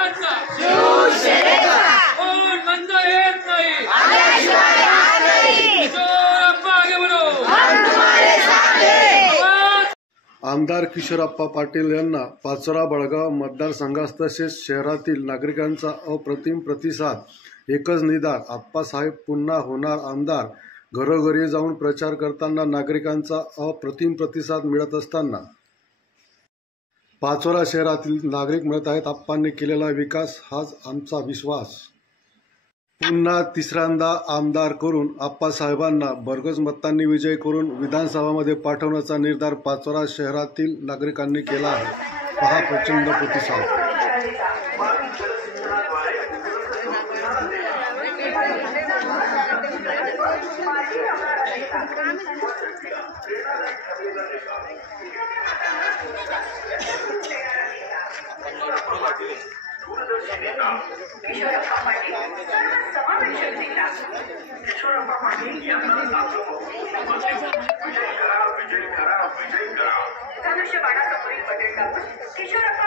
शिवसेनेचा कोण बंद येत नाही किशोरप्पा आगे बढ़ो। आमदार किशोरप्पा पाटील यांना पाचोरा बळगाव मतदारसंघास तसेच शहरातील नागरिकांचा अप्रतिम प्रतिसाद। एकच निदान, आप्पासाहेब पुन्हा होणार आमदार। घरोघरी जाऊन प्रचार करताना नागरिकांचा अप्रतिम प्रतिसाद मिळत असताना पाचोरा शहरातील नागरिक म्हणत आहेत, आप्पांनी केलेला विकास हाच आमचा विश्वास। पुन्हा तिसऱ्यांदा आमदार करून आप्पासाहेबांना भरघोस मतांनी विजय करून विधानसभामध्ये पाठवण्याचा निर्धार पाचोरा शहरातील नागरिकांनी केला आहे। पहा प्रचंड प्रतिसाद। किशोरप्पा पाटील सर्वसमावेशक नेता किशोरप्पा पाटील यांना विजय करा धनुष्यबाणासमोरील बटन दाबून किशोरप्पा